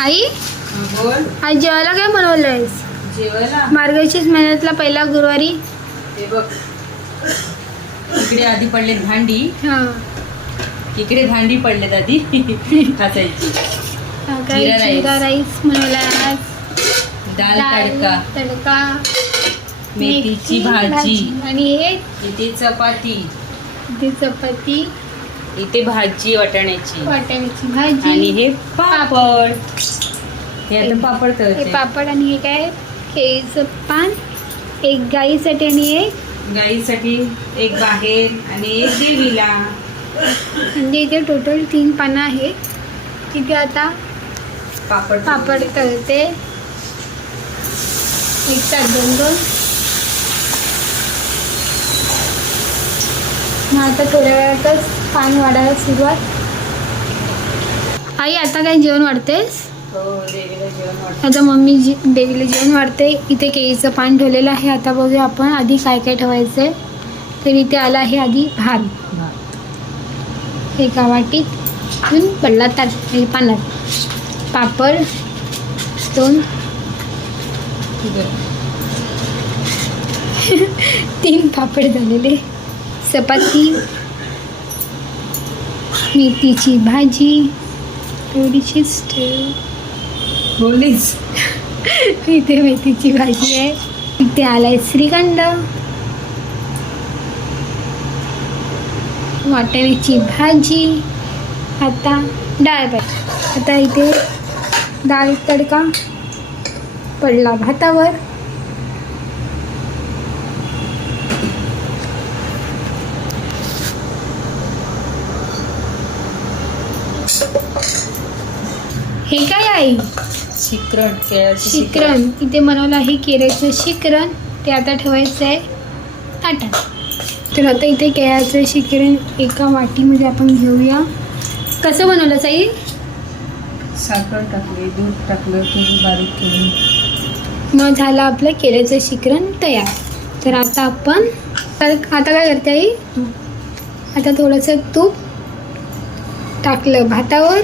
आई? बोल. आज जेवायला काय बनवलंयस? जेवायला. मार्गशीर्ष महिन्यातला पहिला गुरुवारी. हे बघ. इकडे आधी पडलेत भांडी. हा. इकडे भांडी पडलेत आधी. खासायची काय जिरा राईस. जिरा राईस बनवलाय आज. दाल तडका. तडका. मेथीची भाजी. आणि हे? इथे चपाती. इथे चपाती. इथे भाजी वाटाण्याची. वाटाण्याची आणि भाजी हे पापड. हे आता पापड हे तळते पापड आणि हे काय? केळीचं पान एक गाईसाठी आणि एक गाईसाठी एक बाहेर आणि एक देवीला. म्हणजे इथे टोटल तीन पानं आहेत. तिथे आता पापड पापड तळते. एक तास दोन दोन. मग आता थोड्या वेळातच पान वाढायला सुरुवात. आई आता काय जेवण वाढतेस? हो आता मम्मी जी देवीला जेवण वाढते. इथे केळीचं पान ठेवलेलं आहे. आता बघूया आपण आधी काय काय ठेवायचं आहे तर इथे आला आहे आधी भात. एका वाटीत घेऊन पडला ताट हे पानात. पापड दोन. तीन पापड झालेले. चपाती मेथीची भाजी थोडीशीच ठेव बोललीस इथे मेथीची भाजी आहे. इथे आलाय श्रीखंड. वाटाण्याची भाजी. आता डाळ पाहिजे आता इथे डाळ तडका पडला भातावर. हे काय आहे? शिकरण केळाचं शिकरण. इथे बनवलं आहे केळ्याचं शिकरण ते आता ठेवायचं आहे. ताटात तर आता इथे केळ्याचं शिकरण एका वाटीमध्ये आपण घेऊया. कसं बनवलं साई? साखर टाकली दूध टाकलं तूप बारीक केली. मग झालं आपलं केळ्याचं शिकरण तयार. तर आता आपण तर आता काय करते आई? आता थोडंसं तूप टाकलं भातावर.